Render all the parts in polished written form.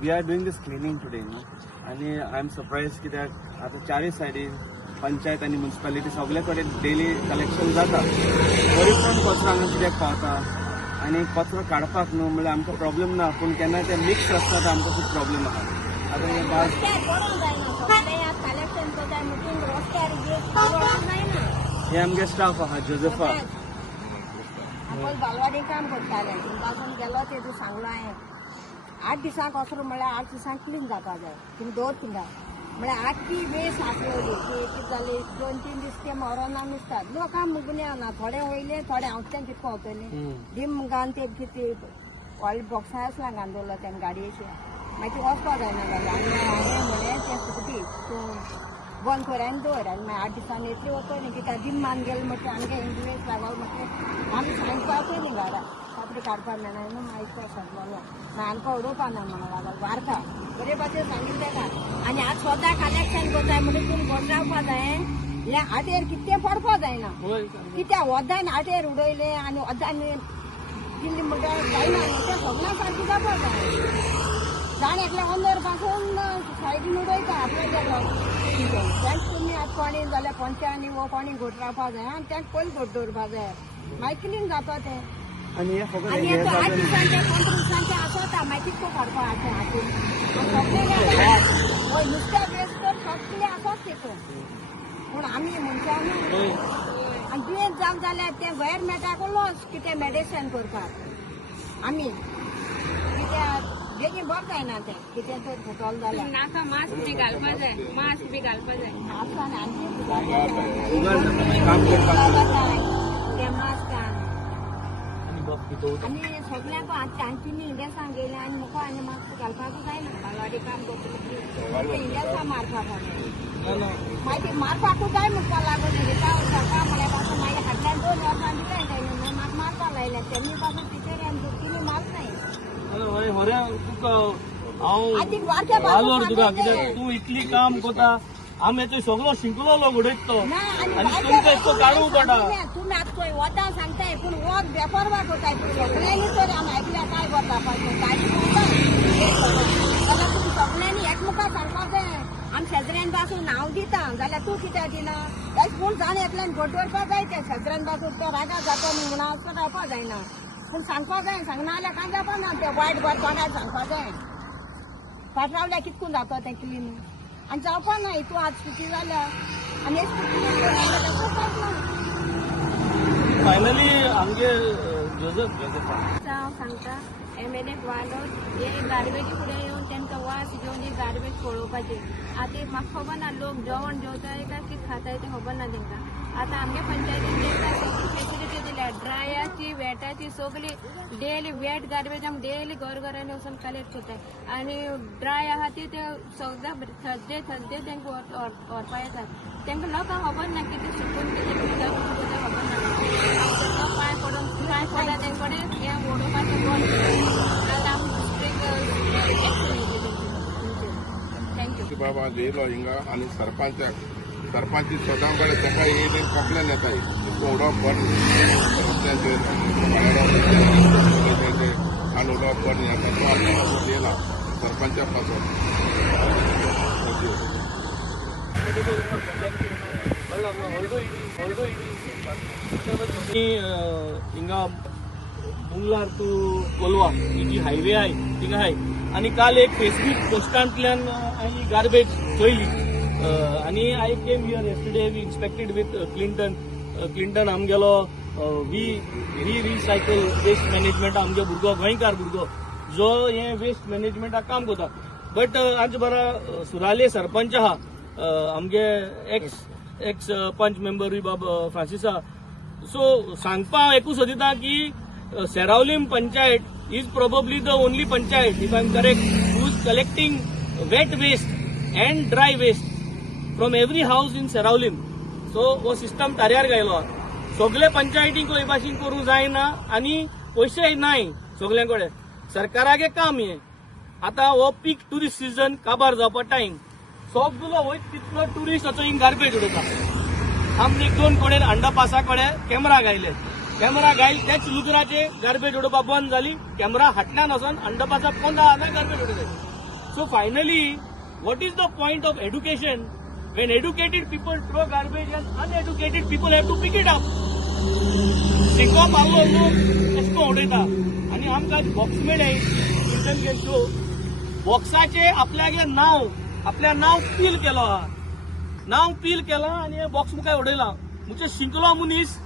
we are doing this cleaning today, आणि I am surprise कित्याक आता चारय सायडीन पंचायत आणि म्युनिसिपालिटी सगळे कडेन डेली कलेक्शन जाता, तरी पण कचरो हांगा कित्याक पावता आणि कचरो काडपाक न्हू म्हणल्यार आमकां प्रॉब्लेम ना, पूण केन्ना ते मिक्स आसता तर आमकां खूब प्रॉब्लेम आहा. आता हे भायर हे आमगे स्टाफ आहा जोसेफा बालवाडी काम करताले तुमकां गेलो ते सांगलो हांवें 8 दिसांक कचरो म्हळ्यार 8 दिसांक क्लीन जावपा जाय. तुमी दवर थिंगा म्हळ्यार आख्खी वेस्ट आसलेली कितें जाली 2-3 दीस ते मरोना नुसतात लोकांक मुगने ना. थोडे वयले थोडे हांवच्यान कितको वतले डीम घान ते कितें व्हडले बॉक्सां आसला घालून दवरला तेन्ना गाडयेचेर मागीर ती वचपा जायना जालें. आनी हांवें म्हळें तें सुटी तूं बंद कर आनी दवर आनी मागीर 8 दिसांनी येतली वतली कित्याक डीम मान गेले म्हटल्यार आमगे इंजुरीस लागल म्हटल्यार आमी सांजपा पयलीं घरा कापडी काडपा मेळना न्हू मागीर तो सांगलो मागीर आमकां उडोवपा ना म्हणून लागल वारता बरे बाजून सांगिल्लें का. आनी आज स्वता कलेक्शन करताय म्हणून तुमी घोट रावपा जाय आटेर कितें पडपा जायना कित्याक वदान आटेर उडयले आनी वदान दिल्ली म्हणल्यार जायना तें सगळ्यां सारकें जावपा जाय. जाण एकल्या अंदर पासून सायडीन उडयता आपल्या गेलो तेंच तुमी आतां कोणी जाल्यार पंचांनी वो कोणी घोट रावपा जाय आनी तेंक पयलीं घोट दवरपा जाय मागीर क्लीन जाता तें. आणि हे फकत 8 दिसांचे 15 दिसांचे आसता मागीर कितको काडपा हातीन हय नुस्त्या वेस्ट तर सगळे आसात तेतून पूण आमी मनशां आनी दुयेंत जावं जाल्यार तें भायर मेळटा लॉस कितें मेडिसीन करपाक आमी कित्याक बेगीन बरें जायना तें कितें तर घटोल जाल्यार नाका मास्क बी घालपा जाय आसा आनी ते मास्क आनी सगळ्यांक तांच्यांनी इंडेक्सां गेले आनी म्हाका आनी मास्क घालपाकूच जायना बालवाडी काम करता इंडेक्सां मारपाक मागीर मारपाकूच जाय म्हणपा लागून सरकार म्हळ्यार पासून मागीर फाटल्यान 2 वर्सां दिलें जायना मागीर म्हाका मारपा लायले तेमी पासून टिचर तिणी मारत नाही तुका कित्याक तूं इतली काम करता आमी तो सगळो शिंकलो लोक उडयता आनी तुमकां इतको काडूंक पडटा. तुमी आतां पळय वता सांगताय पूण वत बेपरवा करताय पूण सगळ्यांनी तरी आमी आयकल्या काय करता पासून गाडी जाल्यार तुमी सगळ्यांनी एकमुखार सांगपाक जाय. आमी शेजऱ्यान पासून नांव दिता जाल्यार तूं कित्याक दिना पूण जाण एकल्यान घोट दवरपा जाय ते शेजऱ्यान पासून तो रागा जाता न्हू म्हणून असो रावपा जायना पूण सांगपा जाय सांगना जाल्यार कांय जावपा ना ते वायट तोंडार सांगपा जाय. फाट रावल्यार कितकून जाता तें क्लीन आनी जावपा ना हितू आज स्कुटी जाल्या आनी एक स्कुटी फायनली आमगे हांव सांगता MLA वालोर हे गार्बेजी फुडें येवन तेंकां वास घेवन ही गार्बेज पळोवपाची. आतां म्हाका खबर ना लोक जेवण जेवताय काय कितें खाताय तें खबर ना तेंकां. आतां आमगे पंचायतीन तेंकां सगळी फेसिलिटी दिल्या ड्रायाची वेटाची सगळी डेली वेट गार्बेज आमी डेली घरांनी वचून कलेक्ट करताय आनी ड्राय आहा ती ते सगळ्या थर्सडे तेंकां व्हरपा येतात. तेंकां लोकांक खबर ना कितें शिकून कितें खबर ना पांय पडून कांय पडला तेंचे कडेन हें ओडोवपाचें बंद जाल्यार आमी थँक्यू बाबा येयलो हिंगा आनी सरपंची स्वता कडेन ताका येयले कपल्यान येताय उडोवप बंद आनी उडोवप बंद येता तो आमी येयला सरपंचा पासून. हिंगा बुंगलार टू कोलवा ही जी हायवे आहे थिंगा आहे आणि काल एक फेसबुक पोस्टांतल्यान हांवें गार्बेज चोयली आणि I came here yesterday we inspected with Clinton आमगेलो वी रिसायकल वेस्ट मॅनेजमेंट आमगे भुरगो गोंयकार भुरगो जो हे वेस्ट मॅनेजमेंटाक काम करता. बट आज बरा सुराले सरपंच आहा आमगे एक्स पंच मेंबर बाब फ्रांसिसा. सो सांगपा एकूच सोदिता की Seraulim panchayat is probably the only panchayat if I am correct who is collecting wet waste and dry waste from every house in Seraulim. So हो सिस्टम तार्यार गायलो सगळे पंचायतीक हे भाशेन करूंक जायना आनी पयशे नाय सगळ्यांकडे सरकारागे काम हे. आता हो पीक टुरिस्ट सीजन काबार जावपा टायम सगळो वयत तितलो टुरिस्ट वचून गार्बेज उडयता. आमने 2 कडेन अंडरपासा कडेन कॅमेरा गायले त्याच लुगराचे गार्बेज उडोवपा बंद जाली. कॅमेरा हाटल्यान वचून अंडरपासा 15 गार्बेज उडयले. So finally, what is the point of education when educated people throw garbage and uneducated people have to pick it up? शिकप आलो लोक एसको उडयता आनी आमकां बॉक्स मेळ्ळे रिटन कॅन शो बॉक्साचे आपल्यागे आपल्या नाव पील केलो आहा नाव पील केला आनी हे बॉक्स मुखार उडयला म्हणजे शिंकलो मनीस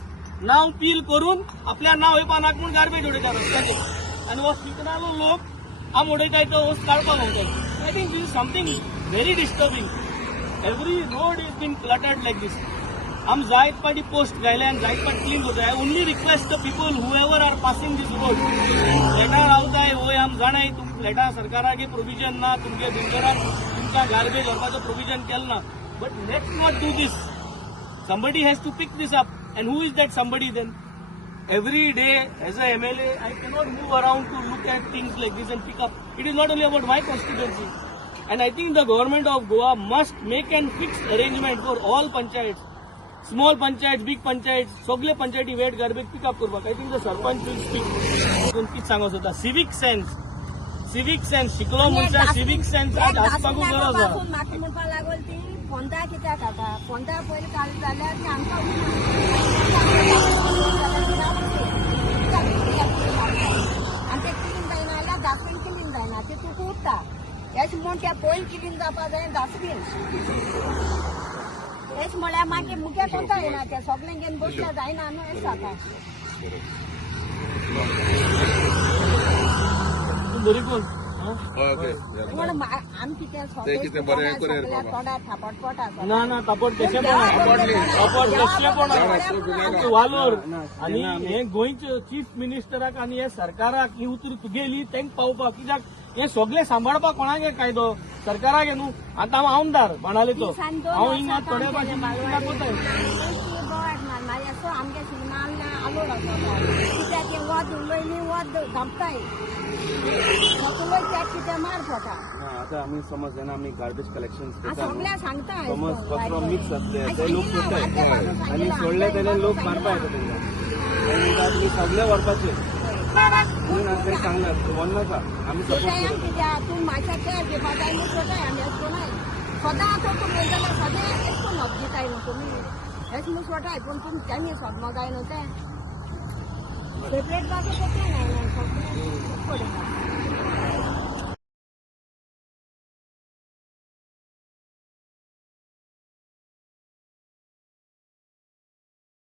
नाव पील करून आपल्या नाव येवपा नाका म्हूण गार्बेज उडयता रस्त्याचेर आनी हो शिकनालो लोक आम उडयताय तो वस्त काडपाक वयताय I think this is something very disturbing every road is been cluttered like this हम जायत पाटी पोस्ट गायले आनी जायत पाटी क्लीन करताय I only request the people who ever are passing this road फ्लॅटार रावताय वय आम जाणाय तुम फ्लॅटार सरकारागे प्रोविजन ना तुमगे बिल्डरान तुमकां गार्बेज व्हरपाचो प्रोविजन केलें ना but let's not do this somebody has to pick this up and who is that somebody then every day as a MLA I cannot move around to look at things like this and pick up it is not only about my constituency and I think the government of Goa must make an fixed arrangement for all panchayats small panchayats big panchayats sogle panchayati wet garbage pick up करपाक I think the sarpanch will speak कोण कित सांगोस होता civic sense शिकलो मनशा civic sense आज आसपाकूच गरज आसा म्हाका म्हणपाक लागल ती फोंडा कित्याक खाता फोंडा पयलीं काडली जाल्यार ती आमकां आनी ते क्लीन जायना जाल्यार डास्टबीन क्लीन जायना ते तुका उरता हेच म्हूण त्या पयलीं क्लीन जावपाक जाय डास्टबीन हेच म्हळ्यार मागीर मुख्य कोणता येना ते सगळें घेवन बसल्यार जायना न्हू हेच जाता बरी कोण म्हण आमी कितें थोड्या थापटपट आसा ना तापट कशें तापट कसलें पण वालोर आनी हे गोंयचे चीफ मिनिस्टराक आनी हे सरकाराक ही उतर तुगेली तेंक पावपाक कित्याक हे सगळे सांबाळपाक कोणागे कायदो सरकाराक न्हू आतां हांव आमदार बाणालेचो हांव हिंगा थोड्या भाशेन दाखयताय आमगे सिनेमा आलोड आसा कित्याक हे वत उलयली वत धांपताय मार पोटा आता आम्ही समज जाणा आम्ही गार्बेज कलेक्शन सगळ्या सांगता समज कचरो मिक्स असले ते लोक करताय आनी सोडले जाल्यार लोक मारपा येता तेंका तुमी सगळे व्हरपाचे म्हणून आमकां सांगला व्हरनाका आमी सपोर्ट कित्याक तूं मातशें केअर घेवपा जाय न्हू सोदाय आमी अशें कोनाय सदां आतां तुमी जाल्यार सदां एशें नग दिताय न्हू तुमी हेच न्हू सोटाय पूण तुमी तेमी सोदमो जाय न्हू तें सेपरेट जागे तें नाही